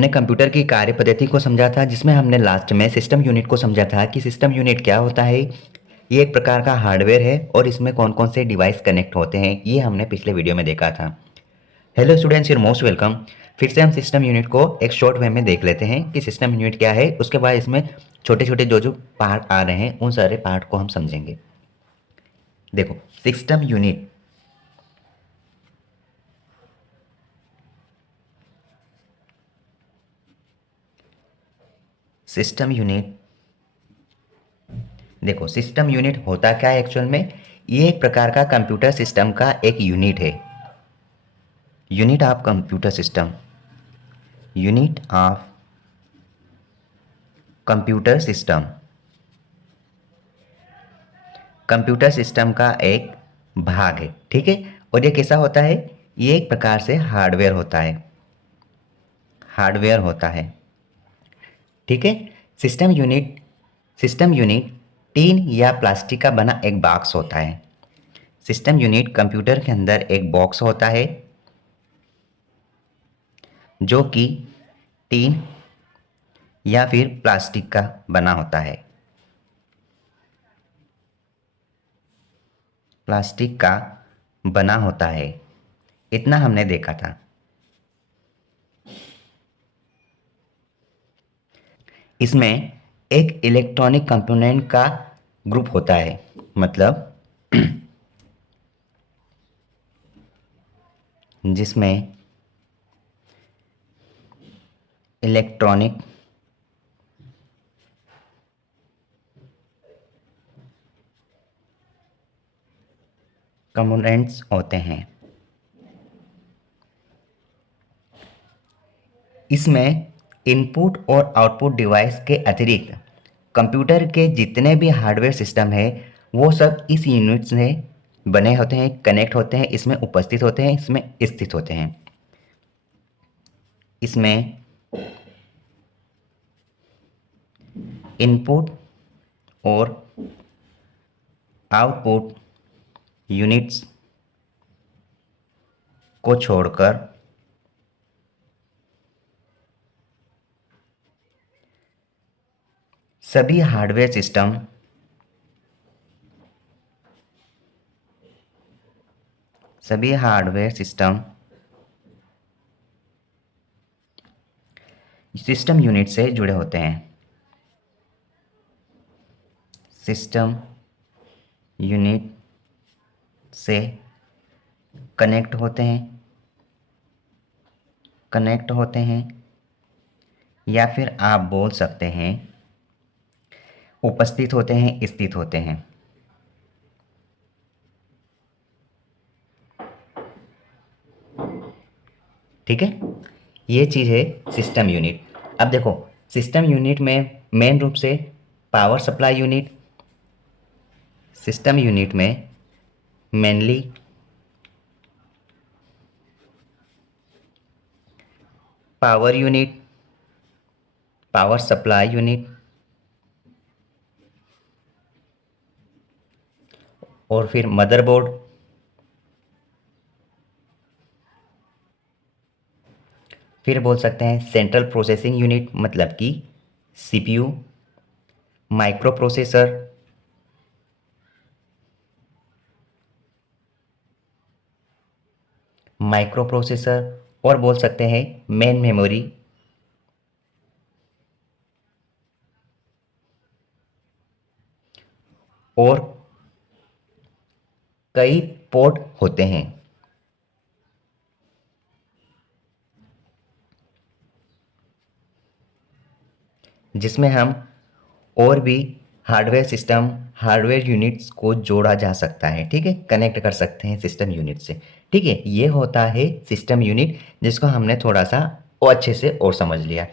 हमने कंप्यूटर की कार्य पद्धति को समझा था, जिसमें हमने लास्ट में सिस्टम यूनिट को समझा था कि सिस्टम यूनिट क्या होता है। ये एक प्रकार का हार्डवेयर है और इसमें कौन कौन से डिवाइस कनेक्ट होते हैं, ये हमने पिछले वीडियो में देखा था। Hello students, your most welcome. फिर से हम सिस्टम यूनिट को एक शॉर्ट वे में देख लेते हैं कि सिस्टम यूनिट क्या है। उसके बाद इसमें छोटे छोटे जो जो पार्ट आ रहे हैं उन सारे पार्ट को हम समझेंगे। देखो, सिस्टम यूनिट सिस्टम यूनिट देखो, सिस्टम यूनिट होता क्या है एक्चुअल में। ये एक प्रकार का कंप्यूटर सिस्टम का एक यूनिट है। Unit of computer system, unit of computer system, computer system का एक भाग है। ठीक है। और ये कैसा होता है? ये एक प्रकार से हार्डवेयर होता है। हार्डवेयर होता है। ठीक है। सिस्टम यूनिट टीन या प्लास्टिक का बना एक बॉक्स होता है। सिस्टम यूनिट कंप्यूटर के अंदर एक बॉक्स होता है जो कि टीन या फिर प्लास्टिक का बना होता है। प्लास्टिक का बना होता है, इतना हमने देखा था। इसमें एक इलेक्ट्रॉनिक कंपोनेंट का ग्रुप होता है, मतलब जिसमें इलेक्ट्रॉनिक कंपोनेंट्स होते हैं। इसमें इनपुट और आउटपुट डिवाइस के अतिरिक्त कंप्यूटर के जितने भी हार्डवेयर सिस्टम है वो सब इस यूनिट से बने होते हैं, कनेक्ट होते हैं, इसमें उपस्थित होते हैं, इसमें स्थित होते हैं। इसमें इनपुट और आउटपुट यूनिट्स को छोड़कर सभी हार्डवेयर सिस्टम यूनिट से जुड़े होते हैं। सिस्टम यूनिट से कनेक्ट होते हैं या फिर आप बोल सकते हैं उपस्थित होते हैं, स्थित होते हैं। ठीक है। ये चीज़ है सिस्टम यूनिट। अब देखो, सिस्टम यूनिट में मेन रूप से power supply unit, system unit में mainly power unit, power supply unit और फिर मदरबोर्ड, फिर बोल सकते हैं सेंट्रल प्रोसेसिंग यूनिट, मतलब कि सीपीयू, माइक्रो प्रोसेसर और बोल सकते हैं मेन मेमोरी और कई पोर्ट होते हैं। जिसमें हम और भी हार्डवेयर यूनिट्स को जोड़ा जा सकता है। ठीक है, कनेक्ट कर सकते हैं सिस्टम यूनिट से। ठीक है, ये होता है सिस्टम यूनिट, जिसको हमने थोड़ा सा और अच्छे से और समझ लिया।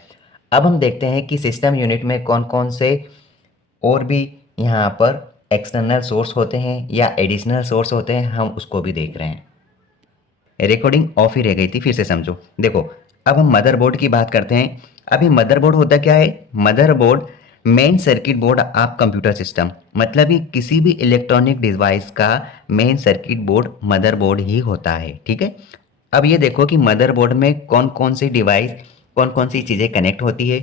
अब हम देखते हैं कि सिस्टम यूनिट में कौन कौन से और भी यहाँ पर एक्सटर्नल सोर्स होते हैं या एडिशनल सोर्स होते हैं, हम उसको भी देख रहे हैं। रिकॉर्डिंग ऑफ ही रह गई थी, फिर से समझो। देखो, अब हम मदरबोर्ड की बात करते हैं। अभी मदरबोर्ड होता क्या है? Motherboard main circuit board of computer system, मतलब कि किसी भी इलेक्ट्रॉनिक डिवाइस का मेन सर्किट बोर्ड मदरबोर्ड ही होता है। ठीक है। अब ये देखो कि मदरबोर्ड में कौन कौन सी डिवाइस कौन कौन सी चीज़ें कनेक्ट होती है।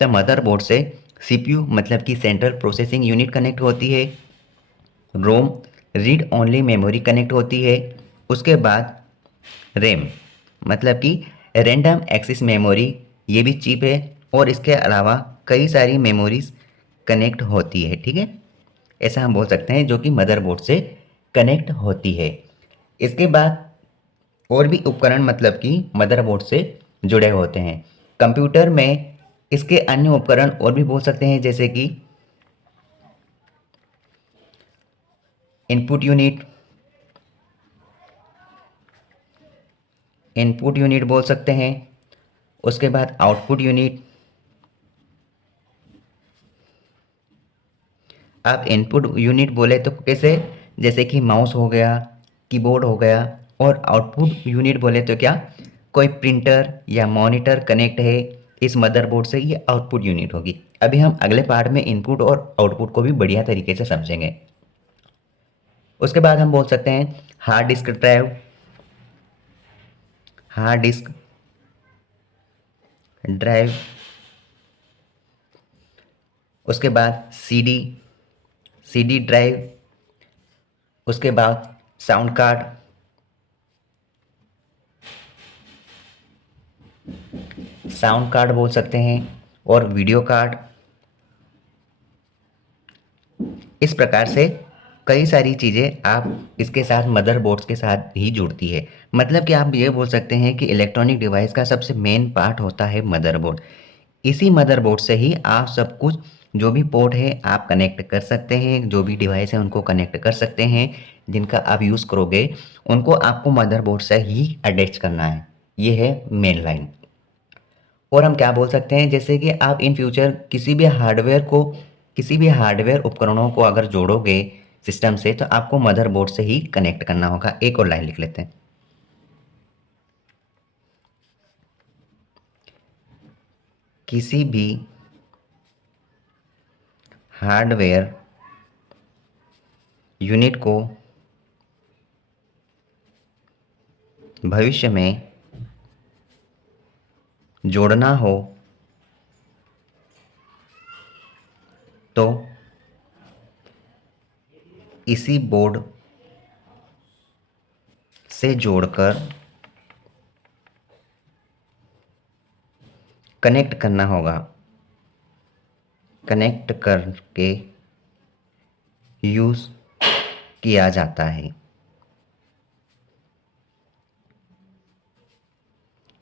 तो मदरबोर्ड से सीपीयू मतलब कि सेंट्रल प्रोसेसिंग यूनिट कनेक्ट होती है, रोम रीड ओनली मेमोरी कनेक्ट होती है, उसके बाद रैम मतलब कि रैंडम एक्सेस मेमोरी, ये भी चिप है, और इसके अलावा कई सारी मेमोरीज कनेक्ट होती है। ठीक है, ऐसा हम बोल सकते हैं जो कि मदरबोर्ड से कनेक्ट होती है। इसके बाद और भी उपकरण मतलब कि मदरबोर्ड से जुड़े होते हैं। कंप्यूटर में इसके अन्य उपकरण और भी बोल सकते हैं, जैसे कि इनपुट यूनिट, बोल सकते हैं, उसके बाद आउटपुट यूनिट। आप इनपुट यूनिट बोले तो कैसे, जैसे कि माउस हो गया, कीबोर्ड हो गया, और आउटपुट यूनिट बोले तो क्या, कोई प्रिंटर या मॉनिटर कनेक्ट है इस मदरबोर्ड से, ये आउटपुट यूनिट होगी। अभी हम अगले पार्ट में इनपुट और आउटपुट को भी बढ़िया तरीके से समझेंगे। उसके बाद हम बोल सकते हैं hard disk drive, hard disk drive, उसके बाद सीडी ड्राइव, उसके बाद साउंड कार्ड, बोल सकते हैं, और वीडियो कार्ड। इस प्रकार से कई सारी चीज़ें आप इसके साथ मदरबोर्ड्स के साथ ही जुड़ती है। मतलब कि आप ये बोल सकते हैं कि इलेक्ट्रॉनिक डिवाइस का सबसे मेन पार्ट होता है मदरबोर्ड। इसी मदरबोर्ड से ही आप सब कुछ, जो भी पोर्ट है आप कनेक्ट कर सकते हैं, जो भी डिवाइस है उनको कनेक्ट कर सकते हैं, जिनका आप यूज़ करोगे उनको आपको मदरबोर्ड से ही अटैच करना है। ये है मेन लाइन। और हम क्या बोल सकते हैं, जैसे कि आप इन फ्यूचर किसी भी हार्डवेयर उपकरणों को अगर जोड़ोगे सिस्टम से, तो आपको मदरबोर्ड से ही कनेक्ट करना होगा। एक और लाइन लिख लेते हैं, किसी भी हार्डवेयर यूनिट को भविष्य में जोड़ना हो तो इसी बोर्ड से जोड़कर कनेक्ट करना होगा, कनेक्ट करके यूज़ किया जाता है।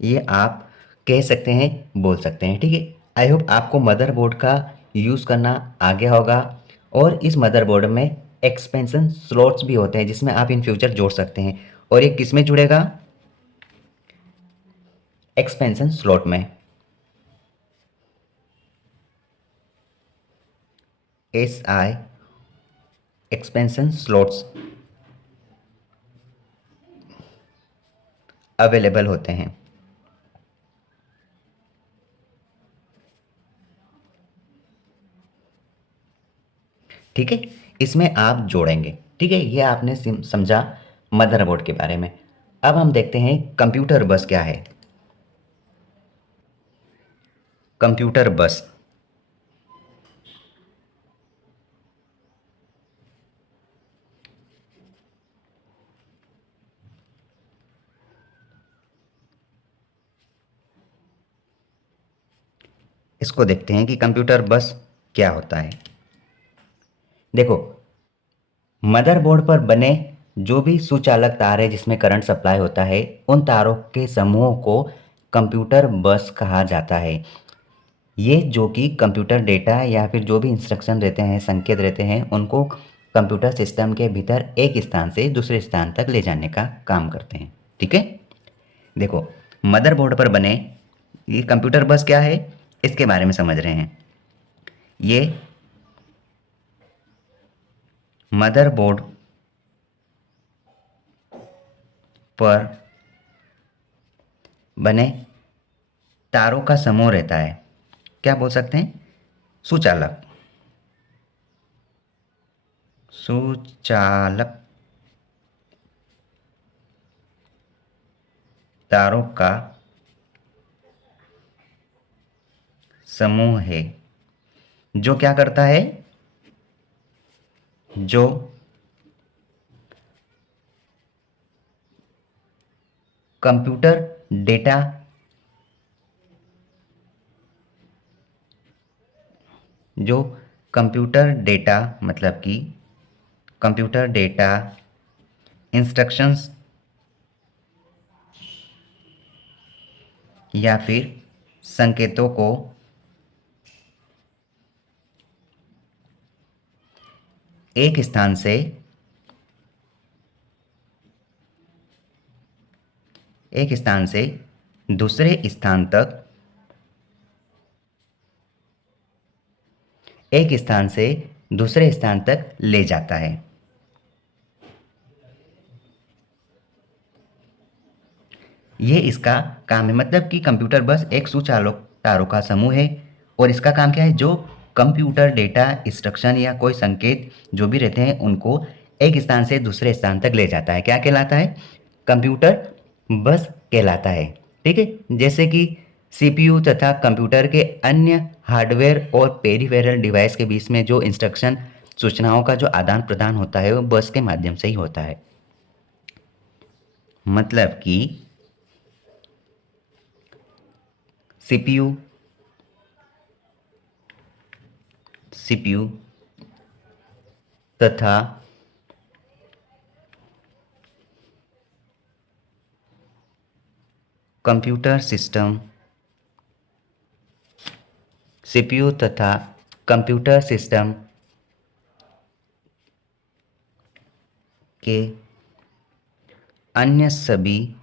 ये आप कह सकते हैं, बोल सकते हैं। ठीक है, आई होप आपको मदरबोर्ड का यूज़ करना आ गया होगा। और इस मदरबोर्ड में एक्सपेंशन स्लॉट्स भी होते हैं जिसमें आप इन फ्यूचर जोड़ सकते हैं। और ये किस में जुड़ेगा, एक्सपेंशन स्लॉट में। SI एक्सपेंशन स्लॉट्स अवेलेबल होते हैं। ठीक है, इसमें आप जोड़ेंगे। ठीक है, ये आपने समझा मदरबोर्ड के बारे में। अब हम देखते हैं कंप्यूटर बस क्या है। कंप्यूटर बस, इसको देखते हैं कि कंप्यूटर बस क्या होता है। देखो, मदरबोर्ड पर बने जो भी सुचालक तार है जिसमें करंट सप्लाई होता है, उन तारों के समूह को कंप्यूटर बस कहा जाता है। ये जो कि कंप्यूटर डेटा या फिर जो भी इंस्ट्रक्शन रहते हैं, संकेत रहते हैं, उनको कंप्यूटर सिस्टम के भीतर एक स्थान से दूसरे स्थान तक ले जाने का काम करते हैं। ठीक है, देखो, मदरबोर्ड पर बने ये कंप्यूटर बस क्या है, इसके बारे में समझ रहे हैं। ये मदरबोर्ड पर बने तारों का समूह रहता है। क्या बोल सकते हैं, सुचालक, सुचालक तारों का समूह है जो क्या करता है, जो कंप्यूटर डेटा जो कंप्यूटर डेटा मतलब कि कंप्यूटर डेटा इंस्ट्रक्शंस या फिर संकेतों को एक स्थान से दूसरे स्थान तक ले जाता है। ये इसका काम है, मतलब कि कंप्यूटर बस एक सुचालक तारों का समूह है और इसका काम क्या है, जो कंप्यूटर डेटा इंस्ट्रक्शन या कोई संकेत जो भी रहते हैं उनको एक स्थान से दूसरे स्थान तक ले जाता है। क्या कहलाता है, कंप्यूटर बस कहलाता है। ठीक है, जैसे कि सीपीयू तथा कंप्यूटर के अन्य हार्डवेयर और पेरिफेरल डिवाइस के बीच में जो इंस्ट्रक्शन सूचनाओं का जो आदान प्रदान होता है वो बस के माध्यम से ही होता है। मतलब कि सीपीयू तथा कंप्यूटर सिस्टम सीपीयू तथा कंप्यूटर सिस्टम के अन्य सभी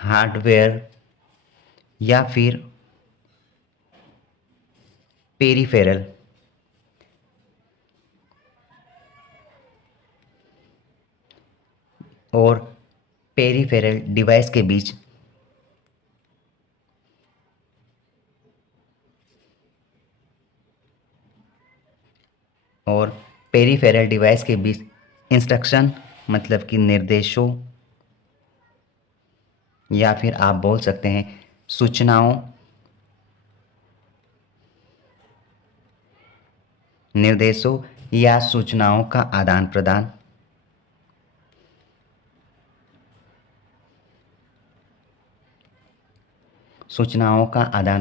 हार्डवेयर या फिर पेरिफेरल और पेरिफेरल डिवाइस के बीच इंस्ट्रक्शन मतलब कि निर्देशों या फिर आप बोल सकते हैं सूचनाओं या सूचनाओं का आदान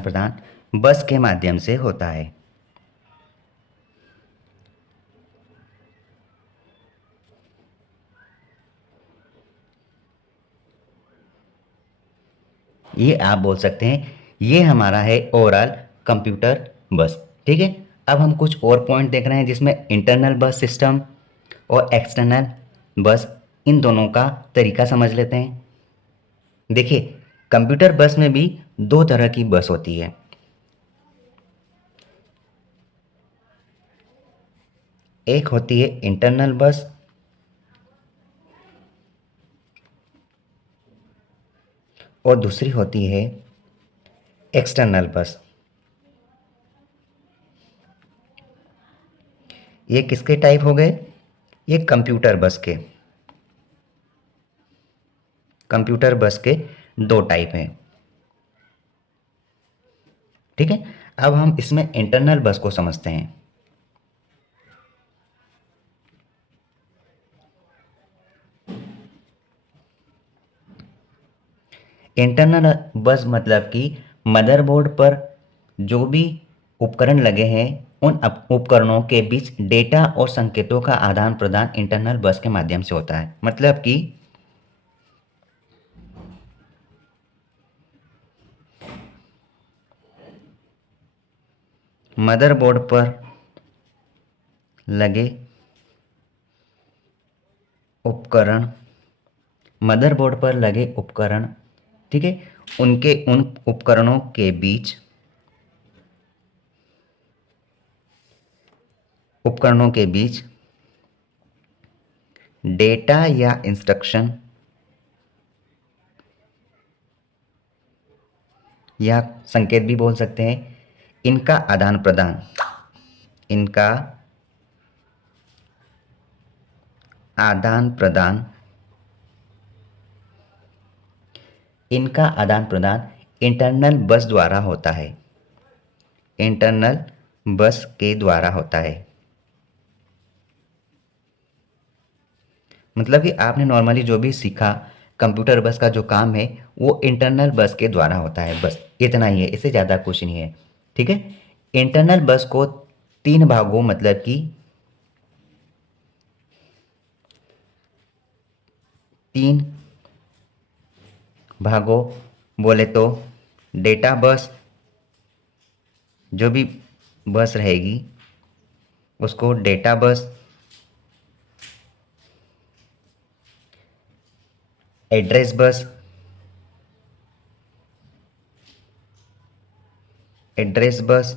प्रदान बस के माध्यम से होता है। ये आप बोल सकते हैं, ये हमारा है ओवरऑल कंप्यूटर बस। ठीक है, अब हम कुछ और पॉइंट देख रहे हैं जिसमें इंटरनल बस सिस्टम और एक्सटर्नल बस, इन दोनों का तरीका समझ लेते हैं। देखिए, कंप्यूटर बस में भी दो तरह की बस होती है। एक होती है इंटरनल बस और दूसरी होती है एक्सटर्नल बस। ये किसके टाइप हो गए, ये कंप्यूटर बस के दो टाइप हैं। ठीक है, अब हम इसमें इंटरनल बस को समझते हैं। इंटरनल बस मतलब कि मदरबोर्ड पर जो भी उपकरण लगे हैं उन उपकरणों के बीच डेटा और संकेतों का आदान प्रदान इंटरनल बस के माध्यम से होता है। मतलब कि मदरबोर्ड पर लगे उपकरण ठीक है, उन उपकरणों के बीच डेटा या इंस्ट्रक्शन या संकेत भी बोल सकते हैं, इनका आदान प्रदान इनका आदान प्रदान इंटरनल बस द्वारा होता है। इंटरनल बस के द्वारा होता है। मतलब कि आपने नॉर्मली जो भी सीखा कंप्यूटर बस का जो काम है वो इंटरनल बस के द्वारा होता है, बस इतना ही है, इससे ज़्यादा कुछ नहीं है। ठीक है। इंटरनल बस को तीन भागों मतलब कि तीन भागों बोले तो डेटा बस, जो भी बस रहेगी उसको data bus, address bus, address bus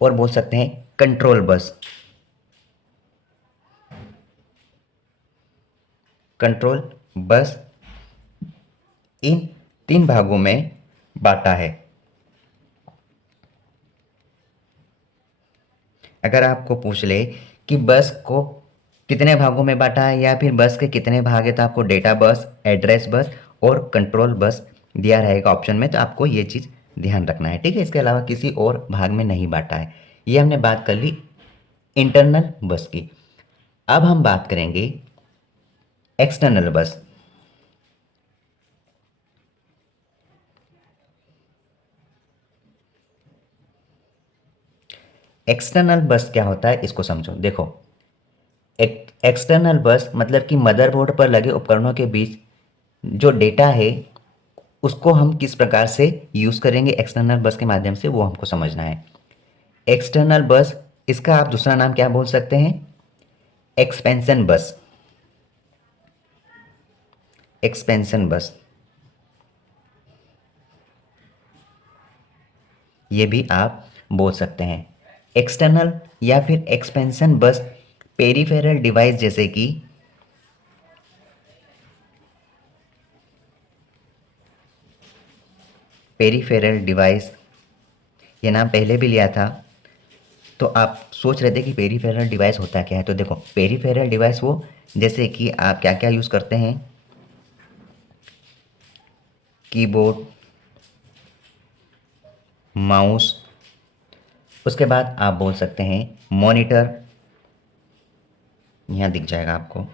और बोल सकते हैं कंट्रोल बस। कंट्रोल बस इन तीन भागों में बांटा है। अगर आपको पूछ ले कि बस को कितने भागों में बांटा है या फिर बस के कितने भाग है, तो आपको डेटा बस, एड्रेस बस और कंट्रोल बस दिया रहेगा ऑप्शन में, तो आपको ये चीज़ ध्यान रखना है। ठीक है। इसके अलावा किसी और भाग में नहीं बांटा है। ये हमने बात कर ली इंटरनल बस की। अब हम बात करेंगे एक्सटर्नल बस। एक्सटर्नल बस क्या होता है इसको समझो। देखो, एक्सटर्नल बस मतलब कि मदरबोर्ड पर लगे उपकरणों के बीच जो डेटा है उसको हम किस प्रकार से यूज़ करेंगे एक्सटर्नल बस के माध्यम से, वो हमको समझना है। एक्सटर्नल बस, इसका आप दूसरा नाम क्या बोल सकते हैं? एक्सपेंशन बस। एक्सपेंशन बस ये भी आप बोल सकते हैं। एक्सटर्नल या फिर एक्सपेंशन बस पेरिफेरल डिवाइस जैसे कि पेरिफेरल डिवाइस, ये नाम पहले भी लिया था, तो आप सोच रहे थे कि पेरिफेरल डिवाइस होता क्या है। तो देखो, पेरिफेरल डिवाइस वो जैसे कि आप क्या क्या यूज़ करते हैं, कीबोर्ड, माउस, उसके बाद आप बोल सकते हैं मॉनिटर, यहाँ दिख जाएगा आपको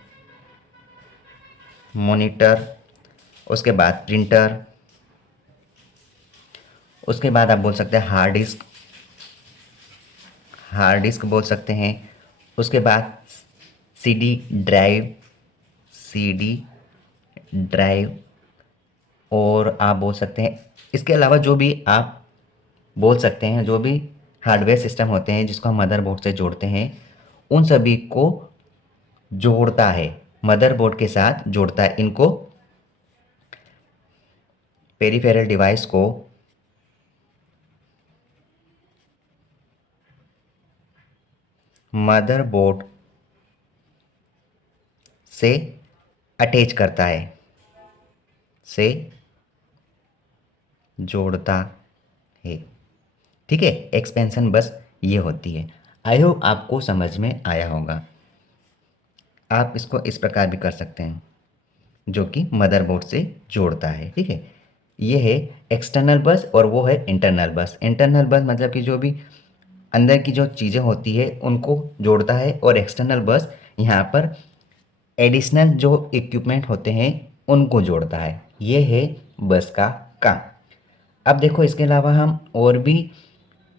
मॉनिटर, उसके बाद प्रिंटर, उसके बाद आप बोल सकते हैं हार्ड डिस्क, हार्ड डिस्क बोल सकते हैं। उसके बाद सीडी ड्राइव, सीडी ड्राइव, और आप बोल सकते हैं इसके अलावा जो भी आप बोल सकते हैं, जो भी हार्डवेयर सिस्टम होते हैं जिसको हम मदरबोर्ड से जोड़ते हैं, उन सभी को जोड़ता है, मदरबोर्ड के साथ जोड़ता है। इनको पेरिफेरल डिवाइस को मदरबोर्ड से अटैच करता है, से जोड़ता है। ठीक है। एक्सपेंशन बस ये होती है। आई होप आपको समझ में आया होगा। आप इसको इस प्रकार भी कर सकते हैं, जो कि मदरबोर्ड से जोड़ता है। ठीक है। ये है एक्सटर्नल बस और वो है इंटरनल बस। इंटरनल बस मतलब कि जो भी अंदर की जो चीज़ें होती है उनको जोड़ता है, और एक्सटर्नल बस यहाँ पर एडिशनल जो इक्विपमेंट होते हैं उनको जोड़ता है। ये है बस का काम। अब देखो, इसके अलावा हम और भी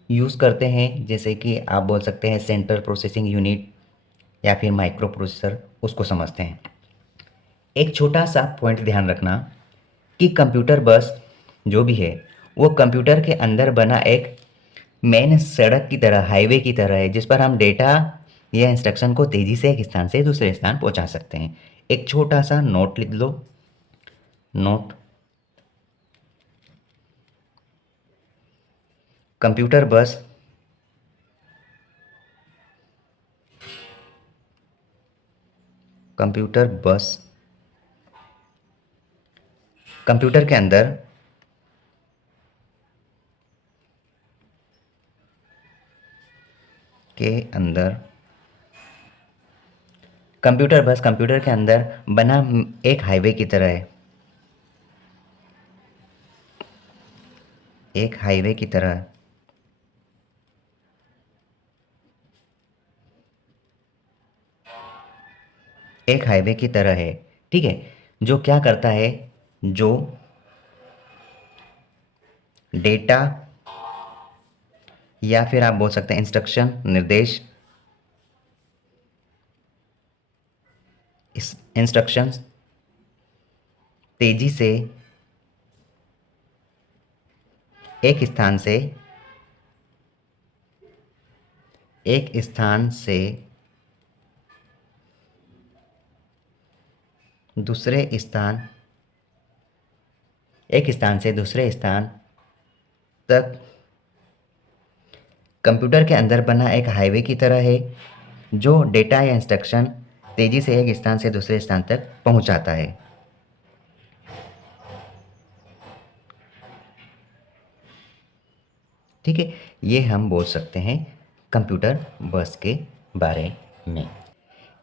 यूज़ करते हैं, जैसे कि आप बोल सकते हैं सेंट्रल प्रोसेसिंग यूनिट या फिर माइक्रो प्रोसेसर, उसको समझते हैं। एक छोटा सा पॉइंट ध्यान रखना कि कंप्यूटर बस जो भी है वो कंप्यूटर के अंदर बना एक मेन सड़क की तरह, हाईवे की तरह है, जिस पर हम डेटा या इंस्ट्रक्शन को तेज़ी से एक स्थान से दूसरे स्थान पहुंचा सकते हैं। एक छोटा सा नोट लिख लो, नोट। कंप्यूटर बस कंप्यूटर बस कंप्यूटर के अंदर के अंदर कंप्यूटर बस कंप्यूटर के अंदर बना एक हाईवे की तरह है। एक हाईवे की तरह एक हाईवे की तरह है, ठीक है, जो क्या करता है, जो डेटा या फिर आप बोल सकते हैं इंस्ट्रक्शन, निर्देश, इस इंस्ट्रक्शंस तेजी से एक स्थान से एक स्थान से दूसरे स्थान एक स्थान से दूसरे स्थान तक कंप्यूटर के अंदर बना एक हाईवे की तरह है, जो डेटा या इंस्ट्रक्शन तेजी से एक स्थान से दूसरे स्थान तक पहुंचाता है। ठीक है, ये हम बोल सकते हैं कंप्यूटर बस के बारे में।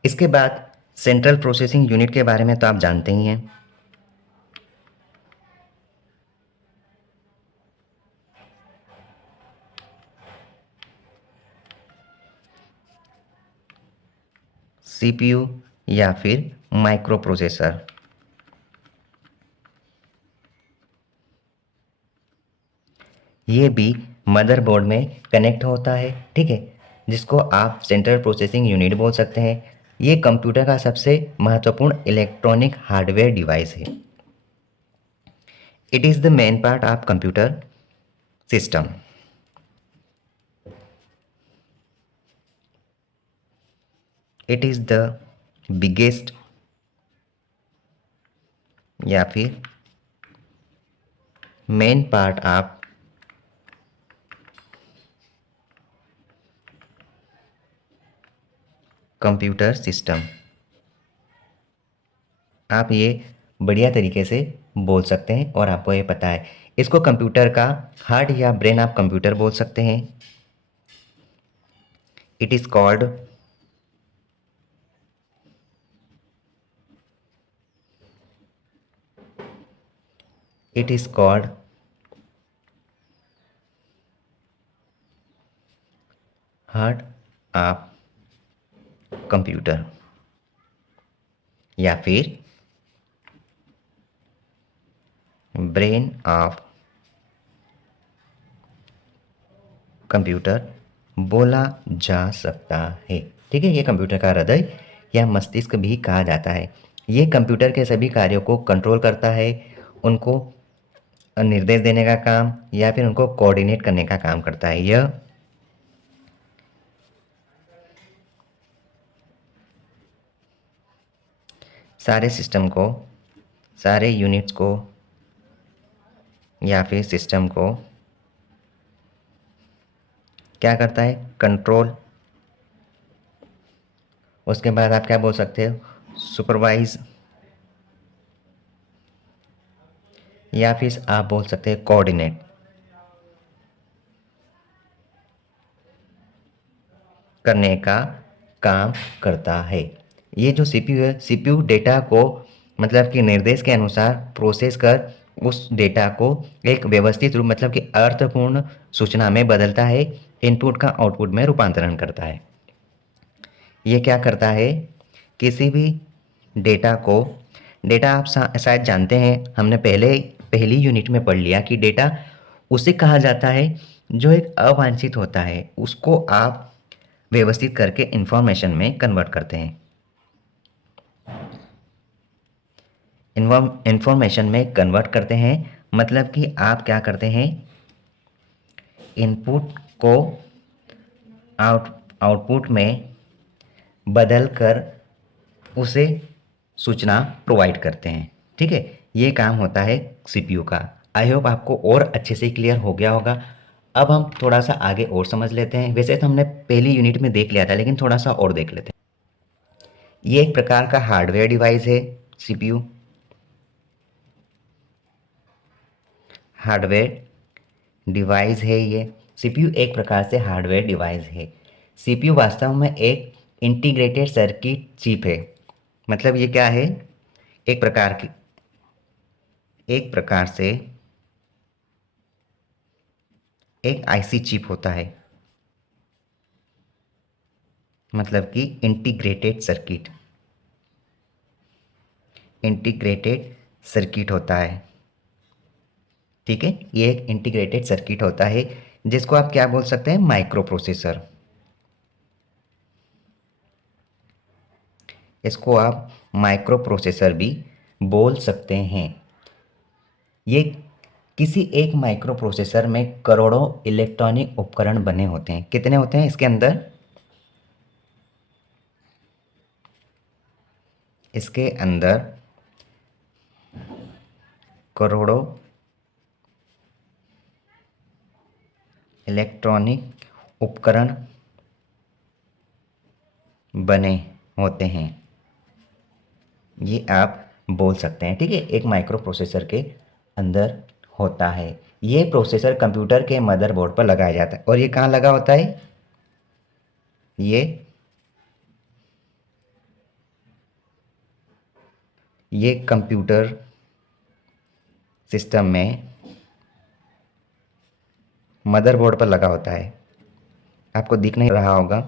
इसके बाद सेंट्रल प्रोसेसिंग यूनिट के बारे में तो आप जानते ही हैं। सीपीयू या फिर माइक्रो प्रोसेसर, ये भी मदरबोर्ड में कनेक्ट होता है, ठीक है, जिसको आप सेंट्रल प्रोसेसिंग यूनिट बोल सकते हैं। ये कंप्यूटर का सबसे महत्वपूर्ण इलेक्ट्रॉनिक हार्डवेयर डिवाइस है। It is the main part of computer system. It is the biggest या फिर main part of computer system. आप ये बढ़िया तरीके से बोल सकते हैं और आपको ये पता है। इसको कंप्यूटर का हार्ट या ब्रेन आप कंप्यूटर बोल सकते हैं। It is called it is called heart of computer या फिर ब्रेन ऑफ कंप्यूटर बोला जा सकता है। ठीक है, ये कंप्यूटर का हृदय या मस्तिष्क भी कहा जाता है। ये कंप्यूटर के सभी कार्यों को कंट्रोल करता है, उनको निर्देश देने का काम या फिर उनको कोऑर्डिनेट करने का काम करता है। यह सारे सिस्टम को, सारे यूनिट्स को या फिर सिस्टम को क्या करता है, कंट्रोल। उसके बाद आप क्या बोल सकते हो, सुपरवाइज, या फिर आप बोल सकते हैं कोऑर्डिनेट करने का काम करता है। ये जो सीपीयू है, सीपीयू डेटा को मतलब कि निर्देश के अनुसार प्रोसेस कर उस डेटा को एक व्यवस्थित रूप मतलब कि अर्थपूर्ण सूचना में बदलता है, इनपुट का आउटपुट में रूपांतरण करता है। ये क्या करता है, किसी भी डेटा को, डेटा आप शायद जानते हैं, हमने पहली यूनिट में पढ़ लिया कि डेटा उसे कहा जाता है जो एक अवांछित होता है, उसको आप व्यवस्थित करके इंफॉर्मेशन में कन्वर्ट करते हैं। इंफॉर्मेशन में कन्वर्ट करते हैं मतलब कि आप क्या करते हैं, इनपुट को आउटपुट में बदल कर उसे सूचना प्रोवाइड करते हैं। ठीक है, ये काम होता है सीपीयू का। आई होप आपको और अच्छे से क्लियर हो गया होगा। अब हम थोड़ा सा आगे और समझ लेते हैं। वैसे तो हमने पहली यूनिट में देख लिया था, लेकिन थोड़ा सा और देख लेते हैं। ये एक प्रकार का हार्डवेयर डिवाइस है, सीपीयू हार्डवेयर डिवाइस है। ये सीपीयू एक प्रकार से हार्डवेयर डिवाइस है। सीपीयू वास्तव में एक इंटीग्रेटेड सर्किट चिप है। मतलब ये क्या है, एक प्रकार की एक प्रकार से एक आईसी चिप होता है, मतलब कि इंटीग्रेटेड सर्किट, इंटीग्रेटेड सर्किट होता है। ठीक है, ये एक इंटीग्रेटेड सर्किट होता है जिसको आप क्या बोल सकते हैं, माइक्रो प्रोसेसर। इसको आप माइक्रो प्रोसेसर भी बोल सकते हैं। ये किसी एक माइक्रो प्रोसेसर में करोड़ों इलेक्ट्रॉनिक उपकरण बने होते हैं। कितने होते हैं इसके अंदर? इसके अंदर करोड़ों इलेक्ट्रॉनिक उपकरण बने होते हैं, ये आप बोल सकते हैं। ठीक है, एक माइक्रो प्रोसेसर के अंदर होता है। ये प्रोसेसर कंप्यूटर के मदरबोर्ड पर लगाया जाता है। और ये कहाँ लगा होता है? ये कंप्यूटर सिस्टम में मदरबोर्ड पर लगा होता है। आपको दिख नहीं रहा होगा,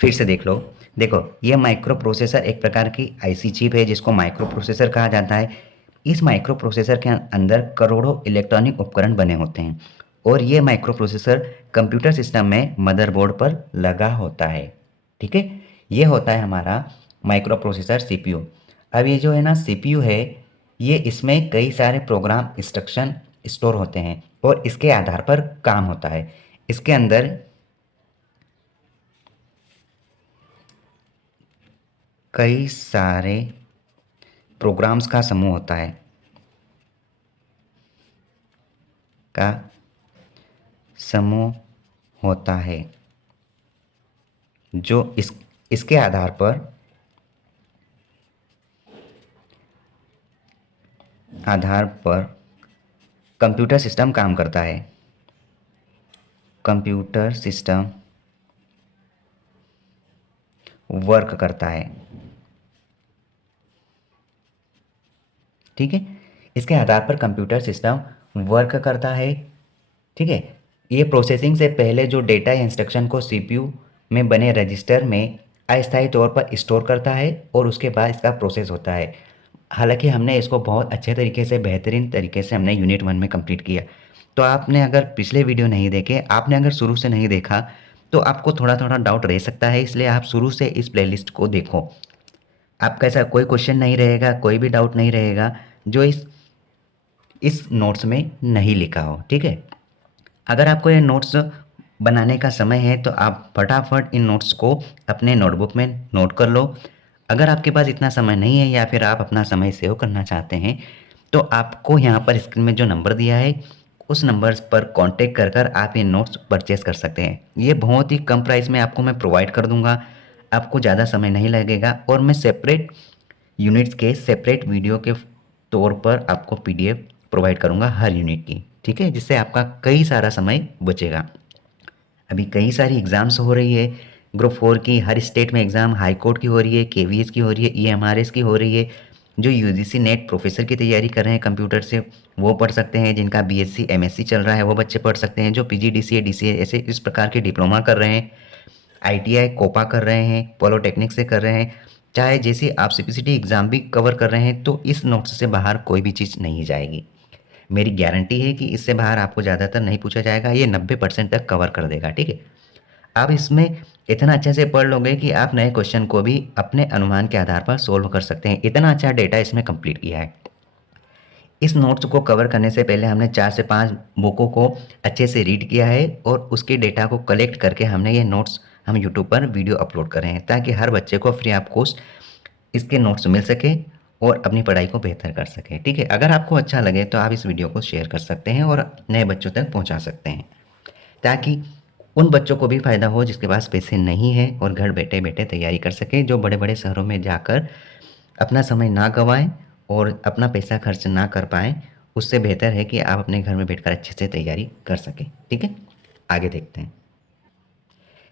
फिर से देख लो। देखो, ये माइक्रो प्रोसेसर एक प्रकार की आईसी चिप है जिसको माइक्रो प्रोसेसर कहा जाता है। इस माइक्रो प्रोसेसर के अंदर करोड़ों इलेक्ट्रॉनिक उपकरण बने होते हैं और ये माइक्रो प्रोसेसर कंप्यूटर सिस्टम में मदरबोर्ड पर लगा होता है। ठीक है, ये होता है हमारा माइक्रो प्रोसेसर सीपीयू। अब ये जो है ना सीपीयू है, ये इसमें कई सारे प्रोग्राम इंस्ट्रक्शन स्टोर होते हैं और इसके आधार पर काम होता है। इसके अंदर कई सारे प्रोग्राम्स का समूह होता है, का समूह होता है जो इसके आधार पर कंप्यूटर सिस्टम काम करता है। कंप्यूटर सिस्टम वर्क करता है। ठीक है, इसके आधार पर कंप्यूटर सिस्टम वर्क करता है। ठीक है, ये प्रोसेसिंग से पहले जो डेटा या इंस्ट्रक्शन को सीपीयू में बने रजिस्टर में अस्थायी तौर पर स्टोर करता है और उसके बाद इसका प्रोसेस होता है। हालांकि हमने इसको बहुत अच्छे तरीके से, बेहतरीन तरीके से हमने यूनिट 1 में कंप्लीट किया। तो आपने अगर पिछले वीडियो नहीं देखे, आपने अगर शुरू से नहीं देखा, तो आपको थोड़ा थोड़ा डाउट रह सकता है, इसलिए आप शुरू से इस प्लेलिस्ट को देखो। आपका ऐसा कोई क्वेश्चन नहीं रहेगा, कोई भी डाउट नहीं रहेगा जो इस नोट्स में नहीं लिखा हो। ठीक है, अगर आपको ये नोट्स बनाने का समय है तो आप फटाफट इन नोट्स को अपने नोटबुक में नोट कर लो। अगर आपके पास इतना समय नहीं है या फिर आप अपना समय सेव करना चाहते हैं, तो आपको यहाँ पर स्क्रीन में जो नंबर दिया है उस नंबर पर कांटेक्ट कर कर आप ये नोट्स परचेस कर सकते हैं। ये बहुत ही कम प्राइस में आपको मैं प्रोवाइड कर दूंगा, आपको ज़्यादा समय नहीं लगेगा और मैं सेपरेट यूनिट्स के सेपरेट वीडियो के तौर पर आपको पीडीएफ प्रोवाइड करूंगा हर यूनिट की। ठीक है, जिससे आपका कई सारा समय बचेगा। अभी कई सारी एग्ज़ाम्स हो रही है, ग्रुप 4 की हर स्टेट में एग्ज़ाम, हाई कोर्ट की हो रही है, केवीएस की हो रही है, ईएमआरएस की हो रही है। जो यूजीसी नेट प्रोफेसर की तैयारी कर रहे हैं कंप्यूटर से, वो पढ़ सकते हैं। जिनका बीएससी एमएससी चल रहा है वो बच्चे पढ़ सकते हैं। जो पीजीडीसीए डीसीए ऐसे इस प्रकार के डिप्लोमा कर रहे हैं, आईटीआई कोपा कर रहे हैं, पॉलिटेक्निक से कर रहे हैं, चाहे जैसे आप सीपीसीटी एग्ज़ाम भी कवर कर रहे हैं, तो इस नोट्स से बाहर कोई भी चीज़ नहीं जाएगी। मेरी गारंटी है कि इससे बाहर आपको ज़्यादातर नहीं पूछा जाएगा, ये 90% तक कवर कर देगा। ठीक है, आप इसमें इतना अच्छे से पढ़ लोगे कि आप नए क्वेश्चन को भी अपने अनुमान के आधार पर सोल्व कर सकते हैं। इतना अच्छा डेटा इसमें कंप्लीट किया है। इस नोट्स को कवर करने से पहले हमने 4 से 5 बुकों को अच्छे से रीड किया है और उसके डेटा को कलेक्ट करके हमने ये नोट्स हम यूट्यूब पर वीडियो अपलोड कर रहे हैं, ताकि हर बच्चे को फ्री ऑफ कॉस्ट इसके नोट्स मिल सके और अपनी पढ़ाई को बेहतर कर सके। ठीक है, अगर आपको अच्छा लगे तो आप इस वीडियो को शेयर कर सकते हैं और नए बच्चों तक पहुंचा सकते हैं, ताकि उन बच्चों को भी फ़ायदा हो जिसके पास पैसे नहीं है और घर बैठे बैठे तैयारी कर सके, जो बड़े बड़े शहरों में जाकर अपना समय ना गंवाएं और अपना पैसा खर्च ना कर पाएँ। उससे बेहतर है कि आप अपने घर में बैठकर अच्छे से तैयारी कर सकें। ठीक है, आगे देखते हैं।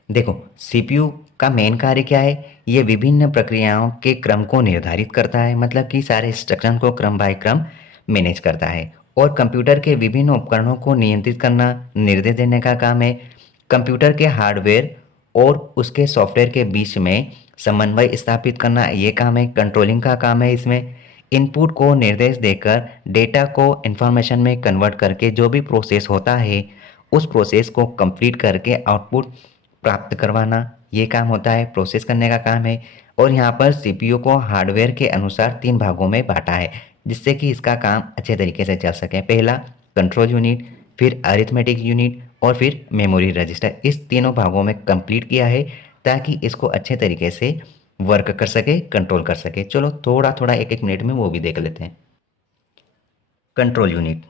देखो, सीपीयू का मेन कार्य क्या है? ये विभिन्न प्रक्रियाओं के क्रम को निर्धारित करता है, मतलब कि सारे इंस्ट्रक्शन को क्रम बाय क्रम मैनेज करता है और कंप्यूटर के विभिन्न उपकरणों को नियंत्रित करना, निर्देश देने का काम है। कंप्यूटर के हार्डवेयर और उसके सॉफ्टवेयर के बीच में समन्वय स्थापित करना, ये काम है, कंट्रोलिंग का काम है इसमें। इनपुट को निर्देश देकर डेटा को इन्फॉर्मेशन में कन्वर्ट करके जो भी प्रोसेस होता है, उस प्रोसेस को कंप्लीट करके आउटपुट प्राप्त करवाना, ये काम होता है, प्रोसेस करने का काम है। और यहाँ पर सीपीयू को हार्डवेयर के अनुसार 3 भागों में बाँटा है, जिससे कि इसका काम अच्छे तरीके से चल सके। पहला कंट्रोल यूनिट, फिर अरिथमेटिक यूनिट और फिर मेमोरी रजिस्टर। इस तीनों भागों में कंप्लीट किया है ताकि इसको अच्छे तरीके से वर्क कर सके, कंट्रोल कर सके। चलो थोड़ा-थोड़ा एक-एक मिनट में वो भी देख लेते हैं। Control unit.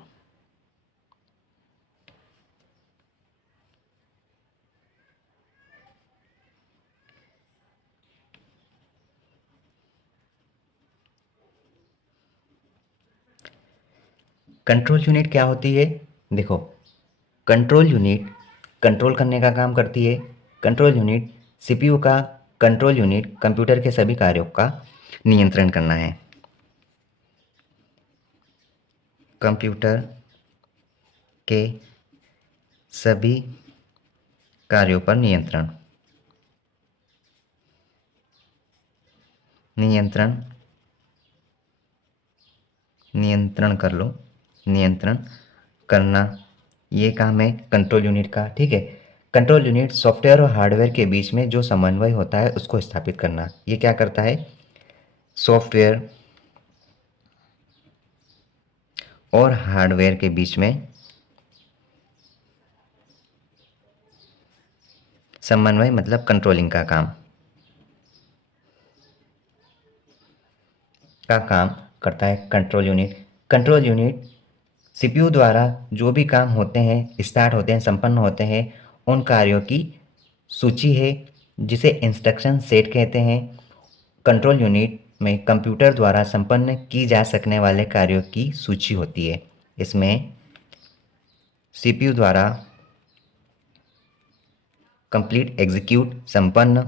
कंट्रोल यूनिट क्या होती है? देखो, कंट्रोल यूनिट कंट्रोल करने का काम करती है। कंट्रोल यूनिट सीपीयू का कंट्रोल यूनिट कंप्यूटर के सभी कार्यों का नियंत्रण करना है। कंप्यूटर के सभी कार्यों पर नियंत्रण नियंत्रण नियंत्रण कर लो, नियंत्रण करना, ये काम है कंट्रोल यूनिट का। ठीक है। कंट्रोल यूनिट सॉफ्टवेयर और हार्डवेयर के बीच में जो समन्वय होता है उसको स्थापित करना, ये क्या करता है? सॉफ्टवेयर और हार्डवेयर के बीच में समन्वय मतलब कंट्रोलिंग का काम करता है control unit. Control unit CPU द्वारा जो भी काम होते हैं, स्टार्ट होते हैं, संपन्न होते हैं, उन कार्यों की सूची है, जिसे इंस्ट्रक्शन सेट कहते हैं। कंट्रोल यूनिट में कंप्यूटर द्वारा संपन्न की जा सकने वाले कार्यों की सूची होती है। इसमें सीपीयू द्वारा कंप्लीट एग्जीक्यूट संपन्न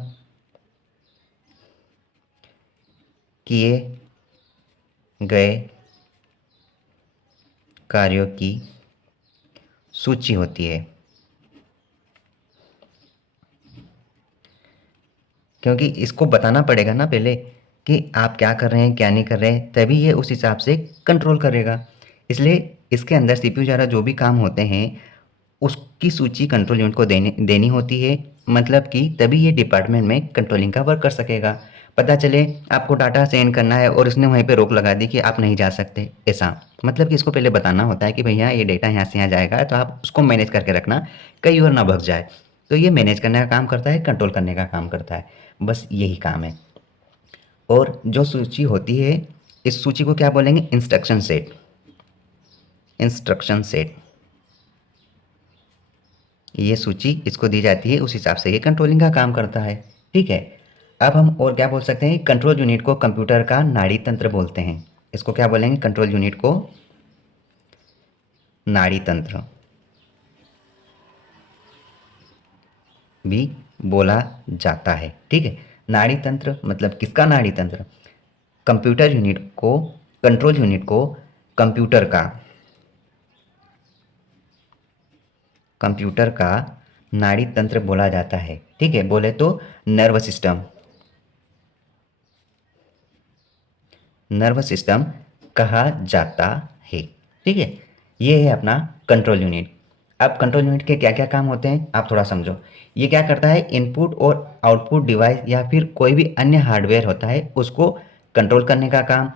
किए गए कार्यों की सूची होती है। क्योंकि इसको बताना पड़ेगा ना पहले कि आप क्या कर रहे हैं, क्या नहीं कर रहे हैं, तभी ये उस हिसाब से कंट्रोल करेगा। इसलिए इसके अंदर सीपीयू द्वारा जो भी काम होते हैं उसकी सूची कंट्रोल यूनिट को देनी होती है। मतलब कि तभी ये डिपार्टमेंट में कंट्रोलिंग का वर्क कर सकेगा। पता चले आपको डाटा सेंड करना है और उसने वहीं पे रोक लगा दी कि आप नहीं जा सकते, ऐसा मतलब कि इसको पहले बताना होता है कि भैया ये डेटा यहाँ से यहाँ जाएगा, तो आप उसको मैनेज करके रखना, कहीं और ना भग जाए। तो ये मैनेज करने का काम करता है, कंट्रोल करने का काम करता है, बस यही काम है। और जो सूची होती है, इस सूची को क्या बोलेंगे? Instruction set. इंस्ट्रक्शन सेट, ये सूची इसको दी जाती है, उस हिसाब से ये कंट्रोलिंग का काम करता है। ठीक है। अब हम और क्या बोल सकते हैं? कंट्रोल यूनिट को कंप्यूटर का नाड़ी तंत्र बोलते हैं। इसको क्या बोलेंगे? कंट्रोल यूनिट को नाड़ी तंत्र भी बोला जाता है। ठीक है। नाड़ी तंत्र मतलब किसका नाड़ी तंत्र? कंप्यूटर यूनिट को कंट्रोल यूनिट को कंप्यूटर का कंप्यूटर का नाड़ी तंत्र बोला जाता है। ठीक है। बोले तो नर्वस सिस्टम कहा जाता है। ठीक है। ये है अपना कंट्रोल यूनिट। अब कंट्रोल यूनिट के क्या क्या काम होते हैं आप थोड़ा समझो। ये क्या करता है? इनपुट और आउटपुट डिवाइस या फिर कोई भी अन्य हार्डवेयर होता है उसको कंट्रोल करने का काम।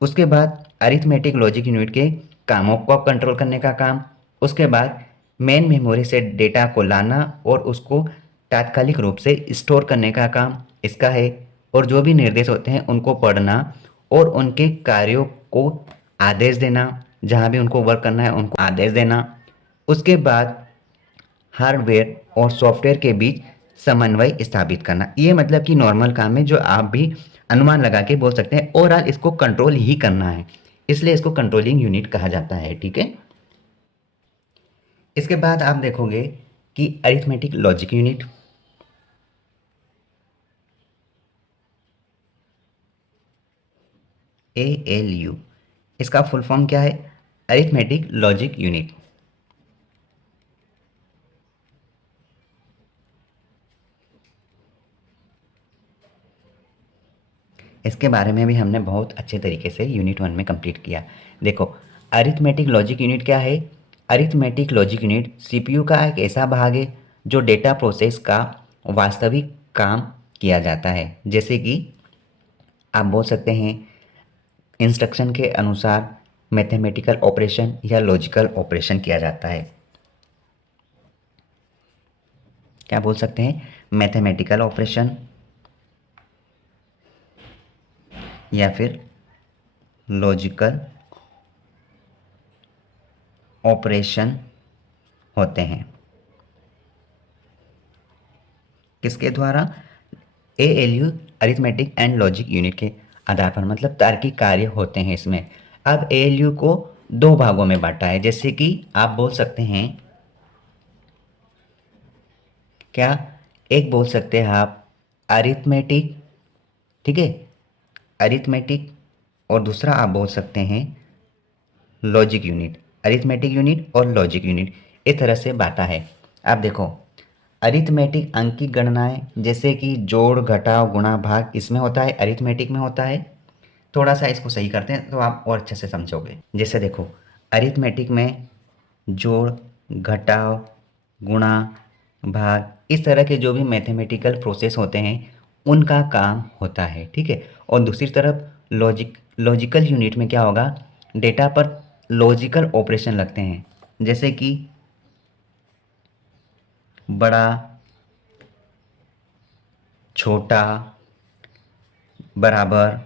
उसके बाद अरिथमेटिक लॉजिक यूनिट के कामों को कंट्रोल करने का काम। उसके बाद मेन मेमोरी से डेटा को लाना और उसको तात्कालिक रूप से स्टोर करने का काम इसका है। और जो भी निर्देश होते हैं उनको पढ़ना और उनके कार्यों को आदेश देना, जहाँ भी उनको वर्क करना है उनको आदेश देना। उसके बाद हार्डवेयर और सॉफ्टवेयर के बीच समन्वय स्थापित करना। ये मतलब कि नॉर्मल काम है जो आप भी अनुमान लगा के बोल सकते हैं, ओवरऑल इसको कंट्रोल ही करना है, इसलिए इसको कंट्रोलिंग यूनिट कहा जाता है। ठीक है। इसके बाद आप देखोगे कि अरिथमेटिक लॉजिक यूनिट, ALU, इसका फुल फॉर्म क्या है? Arithmetic logic unit. इसके बारे में भी हमने बहुत अच्छे तरीके से यूनिट 1 में कंप्लीट किया। देखो, अरिथमेटिक लॉजिक यूनिट क्या है? अरिथमेटिक लॉजिक यूनिट सीपीयू का एक ऐसा भाग है जो डेटा प्रोसेस का वास्तविक काम किया जाता है। जैसे कि आप बोल सकते हैं इंस्ट्रक्शन के अनुसार मैथमेटिकल ऑपरेशन या लॉजिकल ऑपरेशन किया जाता है। क्या बोल सकते हैं? मैथमेटिकल ऑपरेशन या फिर लॉजिकल ऑपरेशन होते हैं। किसके द्वारा? ALU arithmetic and logic unit के आधार पर, मतलब तार्किक कार्य होते हैं इसमें। अब एएलयू को दो भागों में बांटा है, जैसे कि आप बोल सकते हैं क्या, एक बोल सकते हैं आप अरिथमेटिक, ठीक है, अरिथमेटिक, और दूसरा आप बोल सकते हैं लॉजिक यूनिट। अरिथमेटिक यूनिट और लॉजिक यूनिट इस तरह से बांटा है। आप देखो, अरिथमेटिक अंक की गणनाएं जैसे कि जोड़ घटाव गुणा भाग इसमें होता है, अरिथमेटिक में होता है। थोड़ा सा इसको सही करते हैं तो आप और अच्छे से समझोगे। जैसे देखो, अरिथमेटिक में जोड़ घटाव गुणा भाग इस तरह के जो भी मैथमेटिकल प्रोसेस होते हैं उनका काम होता है, ठीक है। और दूसरी तरफ लॉजिकल यूनिट में क्या होगा? डेटा पर लॉजिकल ऑपरेशन लगते हैं, जैसे कि बड़ा, छोटा, बराबर,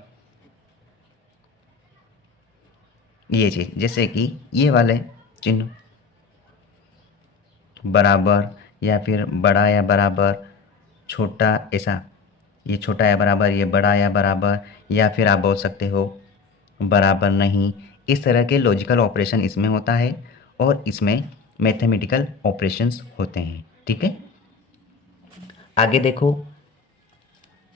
ये चीज़, जैसे कि ये वाले चिन्ह बराबर या फिर बड़ा या बराबर, छोटा, ऐसा, ये छोटा या बराबर, ये बड़ा या बराबर, या फिर आप बोल सकते हो बराबर नहीं। इस तरह के लॉजिकल ऑपरेशन इसमें होता है और इसमें मैथमेटिकल ऑपरेशंस होते हैं, ठीक है। आगे देखो,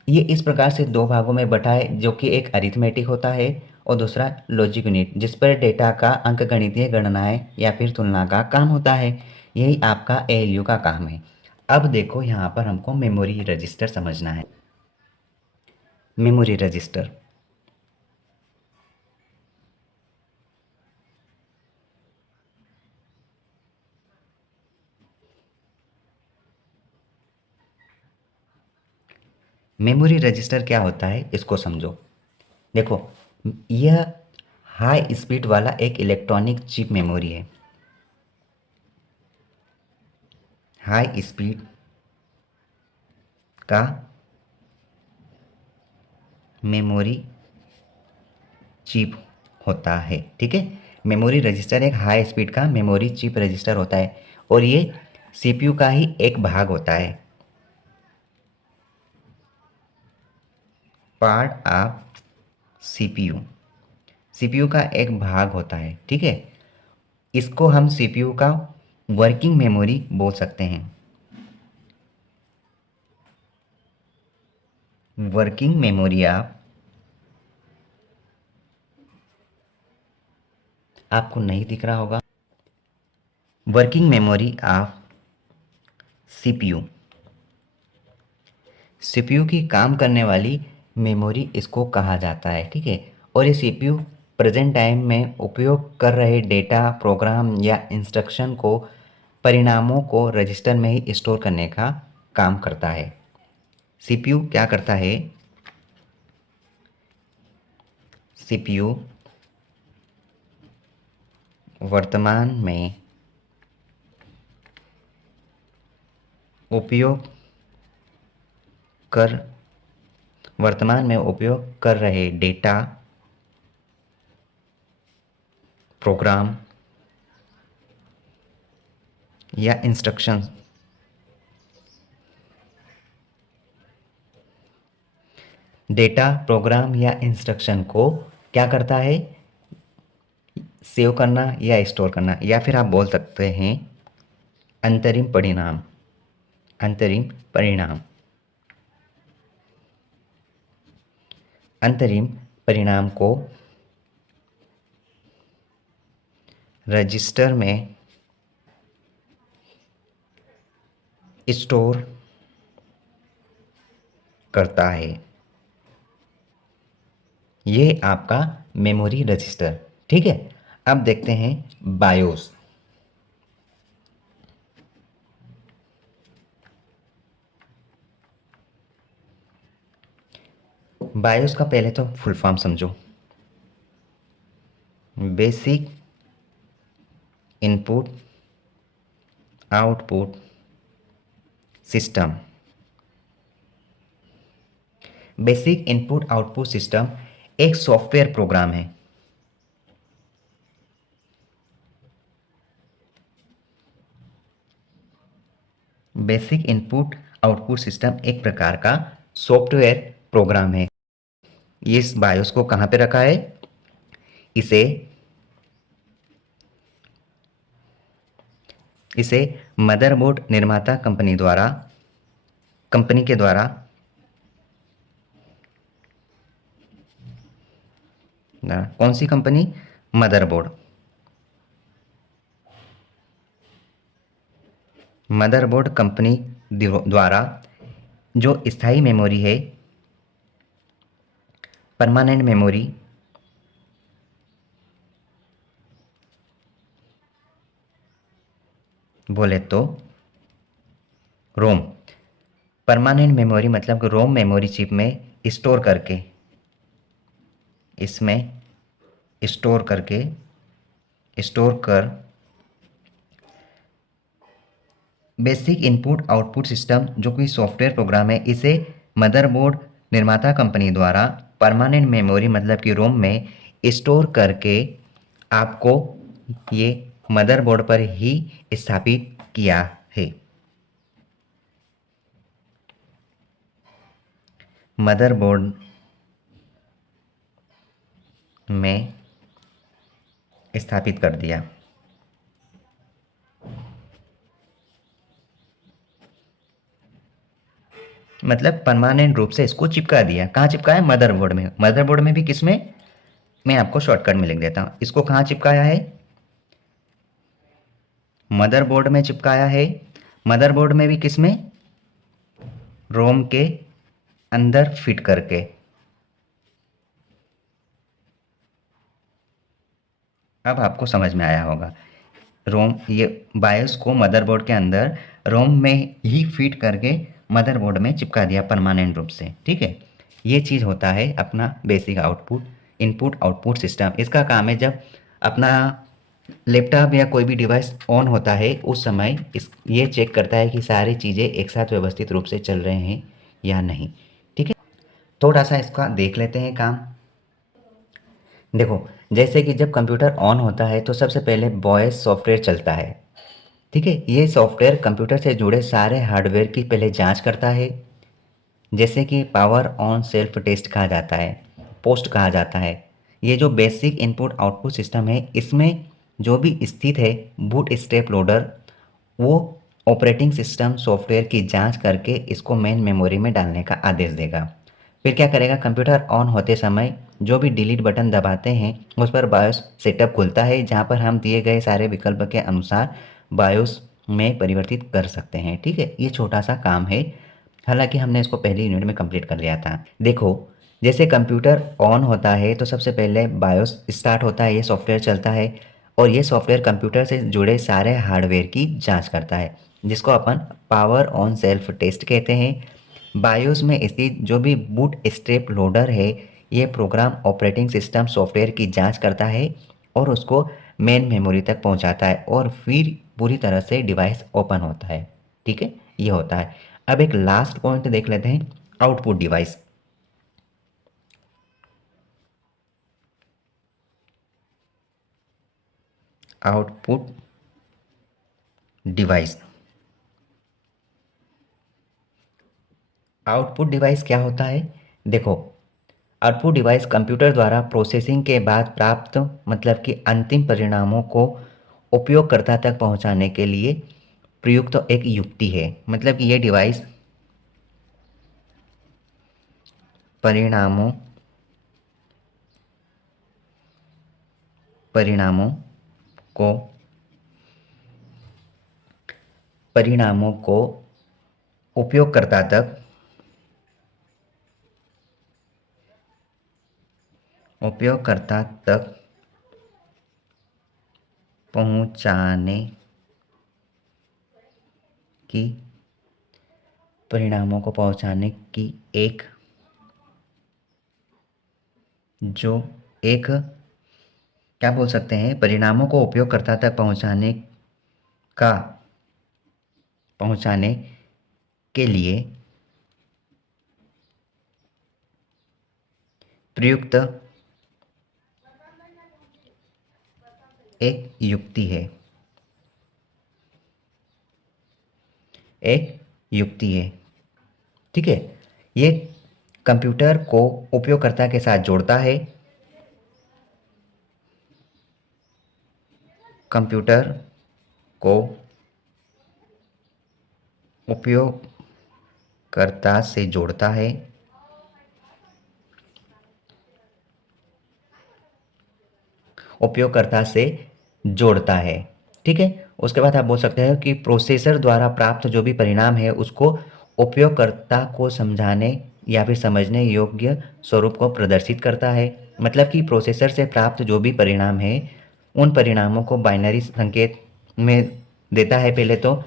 ये इस प्रकार से दो भागों में बटा है, जो कि एक अरिथमेटिक होता है और दूसरा लॉजिक यूनिट, जिस पर डेटा का अंकगणितीय गणनाएं या फिर तुलना का काम होता है। यही आपका एएलयू का काम है। अब देखो, यहाँ पर हमको मेमोरी रजिस्टर समझना है। मेमोरी रजिस्टर, मेमोरी रजिस्टर क्या होता है इसको समझो। देखो, यह हाई स्पीड वाला एक इलेक्ट्रॉनिक चिप मेमोरी है। हाई स्पीड का मेमोरी चिप होता है, ठीक है। मेमोरी रजिस्टर एक हाई स्पीड का मेमोरी चिप रजिस्टर होता है और ये सीपीयू का ही एक भाग होता है, पार्ट ऑफ सीपीयू। सीपीयू का एक भाग होता है, ठीक है। इसको हम सीपीयू का वर्किंग मेमोरी बोल सकते हैं। वर्किंग मेमोरी आपको नहीं दिख रहा होगा, working memory of CPU, CPU की काम करने वाली मेमोरी इसको कहा जाता है, ठीक है। और ये सीपीयू प्रेजेंट टाइम में उपयोग कर रहे डेटा, प्रोग्राम या इंस्ट्रक्शन को, परिणामों को रजिस्टर में ही स्टोर करने का काम करता है। सीपीयू क्या करता है? सीपीयू वर्तमान में उपयोग कर रहे डेटा, प्रोग्राम या इंस्ट्रक्शन, डेटा, प्रोग्राम या इंस्ट्रक्शन को क्या करता है? सेव करना या स्टोर करना, या फिर आप बोल सकते हैं अंतरिम परिणाम। अंतरिम परिणाम, अंतरिम परिणाम को रजिस्टर में स्टोर करता है। ये आपका मेमोरी रजिस्टर। ठीक है, अब देखते हैं बायोस। बायोस का पहले तो फुल फॉर्म समझो। Basic input output system. Basic input output system एक सॉफ्टवेयर प्रोग्राम है। बेसिक इनपुट आउटपुट सिस्टम एक प्रकार का सॉफ्टवेयर प्रोग्राम है। इस बायोस को कहाँ पे रखा है? इसे इसे मदरबोर्ड निर्माता कंपनी के द्वारा कौन सी कंपनी? मदरबोर्ड। मदरबोर्ड कंपनी द्वारा जो स्थायी मेमोरी है, परमानेंट मेमोरी, बोले तो रोम। परमानेंट मेमोरी मतलब कि रोम मेमोरी चिप में स्टोर करके, इसमें स्टोर कर बेसिक इनपुट आउटपुट सिस्टम जो कि सॉफ्टवेयर प्रोग्राम है, इसे मदरबोर्ड निर्माता कंपनी द्वारा परमानेंट मेमोरी मतलब कि रोम में स्टोर करके आपको ये मदरबोर्ड पर ही स्थापित किया है। मदरबोर्ड में स्थापित कर दिया। मतलब परमानेंट रूप से इसको चिपका दिया। कहाँ चिपकाया? मदरबोर्ड में। मदरबोर्ड में भी किसमें? मैं आपको शॉर्टकट में लिख देता हूँ। इसको कहाँ चिपकाया है? मदरबोर्ड में चिपकाया है। मदरबोर्ड में भी किसमें? रोम के अंदर फिट करके। अब आपको समझ में आया होगा। रोम, ये बायोस को मदरबोर्ड के अंदर रोम में ही फिट करके मदरबोर्ड में चिपका दिया परमानेंट रूप से। ठीक है, ये चीज़ होता है अपना बेसिक इनपुट आउटपुट सिस्टम। इसका काम है जब अपना लैपटॉप या कोई भी डिवाइस ऑन होता है उस समय ये चेक करता है कि सारी चीज़ें एक साथ व्यवस्थित रूप से चल रहे हैं या नहीं। ठीक है, थोड़ा सा इसका देख लेते हैं काम। देखो, जैसे कि जब कंप्यूटर ऑन होता है तो सबसे पहले बॉयस सॉफ्टवेयर चलता है। ठीक है, ये सॉफ्टवेयर कंप्यूटर से जुड़े सारे हार्डवेयर की पहले जांच करता है, जैसे कि पावर ऑन सेल्फ टेस्ट कहा जाता है, पोस्ट कहा जाता है। ये जो बेसिक इनपुट आउटपुट सिस्टम है, इसमें जो भी स्थित है बूट स्ट्रैप लोडर, वो ऑपरेटिंग सिस्टम सॉफ्टवेयर की जांच करके इसको मेन मेमोरी में डालने का आदेश देगा। फिर क्या करेगा? कंप्यूटर ऑन होते समय जो भी डिलीट बटन दबाते हैं उस पर बायोस सेटअप खुलता है, जहाँ पर हम दिए गए सारे विकल्प के अनुसार बायोस में परिवर्तित कर सकते हैं। ठीक है, ये छोटा सा काम है, हालांकि हमने इसको पहली यूनिट में कंप्लीट कर लिया था। देखो, जैसे कंप्यूटर ऑन होता है तो सबसे पहले बायोस स्टार्ट होता है, ये सॉफ्टवेयर चलता है और ये सॉफ्टवेयर कंप्यूटर से जुड़े सारे हार्डवेयर की जांच करता है, जिसको अपन पावर ऑन सेल्फ टेस्ट कहते हैं। बायोस में स्थित जो भी बूट स्ट्रैप लोडर है, ये प्रोग्राम ऑपरेटिंग सिस्टम सॉफ्टवेयर की जांच करता है और उसको मेन मेमोरी तक पहुंचाता है और फिर पूरी तरह से डिवाइस ओपन होता है। ठीक है, ये होता है। अब एक लास्ट पॉइंट देख लेते हैं, output device. Output device. Output device क्या होता है? देखो, आउटपुट डिवाइस कंप्यूटर द्वारा प्रोसेसिंग के बाद प्राप्त मतलब कि अंतिम परिणामों को उपयोगकर्ता तक पहुंचाने के लिए प्रयुक्त तो एक युक्ति है। मतलब कि ये डिवाइस परिणामों परिणामों को परिणामों को उपयोगकर्ता तक पहुंचाने की परिणामों को पहुंचाने की एक क्या बोल सकते हैं, परिणामों को उपयोगकर्ता तक पहुंचाने के लिए प्रयुक्त एक युक्ति है। ठीक है, ये कंप्यूटर को उपयोगकर्ता के साथ जोड़ता है, कंप्यूटर को उपयोगकर्ता से जोड़ता है, ठीक है। उसके बाद आप बोल सकते हैं कि प्रोसेसर द्वारा प्राप्त जो भी परिणाम है उसको उपयोगकर्ता को समझाने या फिर समझने योग्य स्वरूप को प्रदर्शित करता है। मतलब कि प्रोसेसर से प्राप्त जो भी परिणाम है उन परिणामों को बाइनरी संकेत में देता है पहले तो,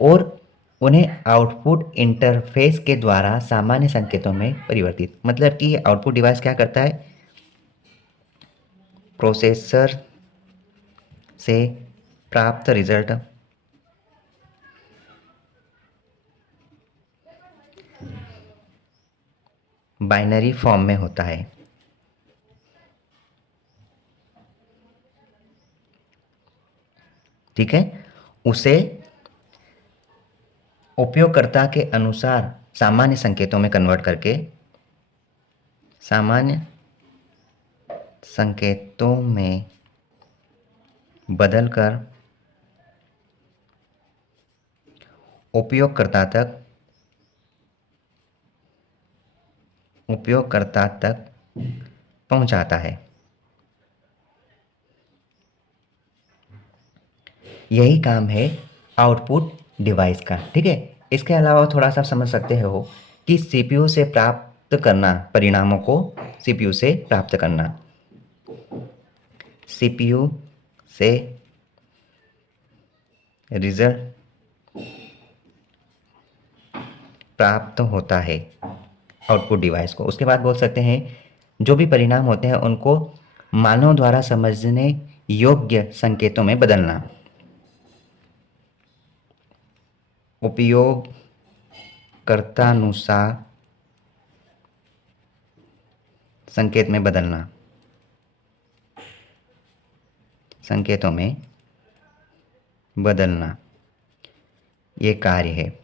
और उन्हें आउटपुट इंटरफेस के द्वारा सामान्य संकेतों में परिवर्तित। मतलब कि आउटपुट डिवाइस क्या करता है, प्रोसेसर से प्राप्त रिजल्ट बाइनरी फॉर्म में होता है। ठीक है, उसे उपयोगकर्ता के अनुसार सामान्य संकेतों में कन्वर्ट करके बदलकर उपयोगकर्ता तक पहुंचाता है। यही काम है आउटपुट डिवाइस का। ठीक है, इसके अलावा थोड़ा सा समझ सकते हो कि सीपीयू से प्राप्त करना, परिणामों को सीपीयू से प्राप्त करना, सीपीयू से रिजल्ट प्राप्त होता है आउटपुट डिवाइस को। उसके बाद बोल सकते हैं जो भी परिणाम होते हैं उनको मानव द्वारा समझने योग्य संकेतों में बदलना, उपयोगकर्तानुसार संकेतों में बदलना ये कार्य है।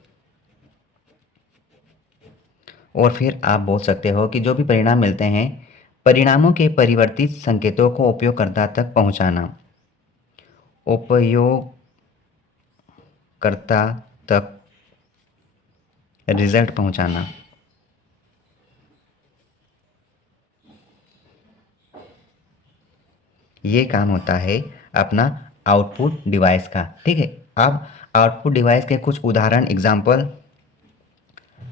और फिर आप बोल सकते हो कि जो भी परिणाम मिलते हैं, परिणामों के परिवर्तित संकेतों को उपयोगकर्ता तक पहुंचाना, उपयोगकर्ता तक रिजल्ट पहुंचाना, ये काम होता है अपना आउटपुट डिवाइस का। ठीक है, अब आउटपुट डिवाइस के कुछ उदाहरण एग्जाम्पल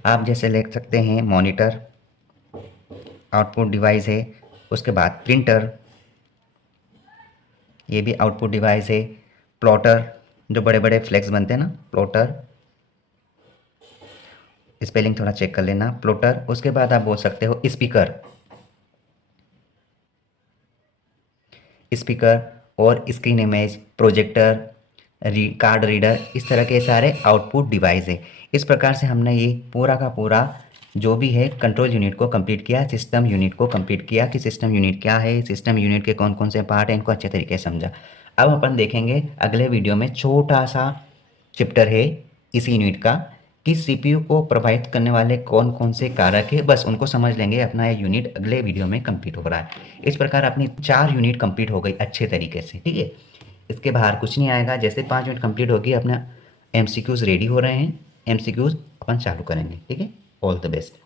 आप जैसे ले सकते हैं, मॉनिटर आउटपुट डिवाइस है। उसके बाद प्रिंटर, ये भी आउटपुट डिवाइस है। प्लॉटर, जो बड़े बड़े फ्लेक्स बनते हैं ना, प्लॉटर, स्पेलिंग थोड़ा चेक कर लेना, प्लॉटर। उसके बाद आप बोल सकते हो स्पीकर और screen image, projector, card reader, इस तरह के सारे आउटपुट डिवाइस है। इस प्रकार से हमने ये पूरा का पूरा जो भी है कंट्रोल यूनिट को कंप्लीट किया, सिस्टम यूनिट को कंप्लीट किया कि सिस्टम यूनिट क्या है, सिस्टम यूनिट के कौन कौन से पार्ट हैं, इनको अच्छे तरीके से समझा। अब अपन देखेंगे अगले वीडियो में छोटा सा चैप्टर है इस यूनिट का कि सीपीयू को प्रभावित करने वाले कौन कौन से कारक है, बस उनको समझ लेंगे, अपना ये यूनिट अगले वीडियो में कंप्लीट हो रहा है। इस प्रकार अपनी 4 यूनिट कंप्लीट हो गई अच्छे तरीके से। ठीक है, इसके बाहर कुछ नहीं आएगा। जैसे 5 यूनिट कंप्लीट होगी अपना एमसीक्यूज़ रेडी हो रहे हैं, एमसीक्यूज़ अपन चालू करेंगे। ठीक है, ऑल द बेस्ट।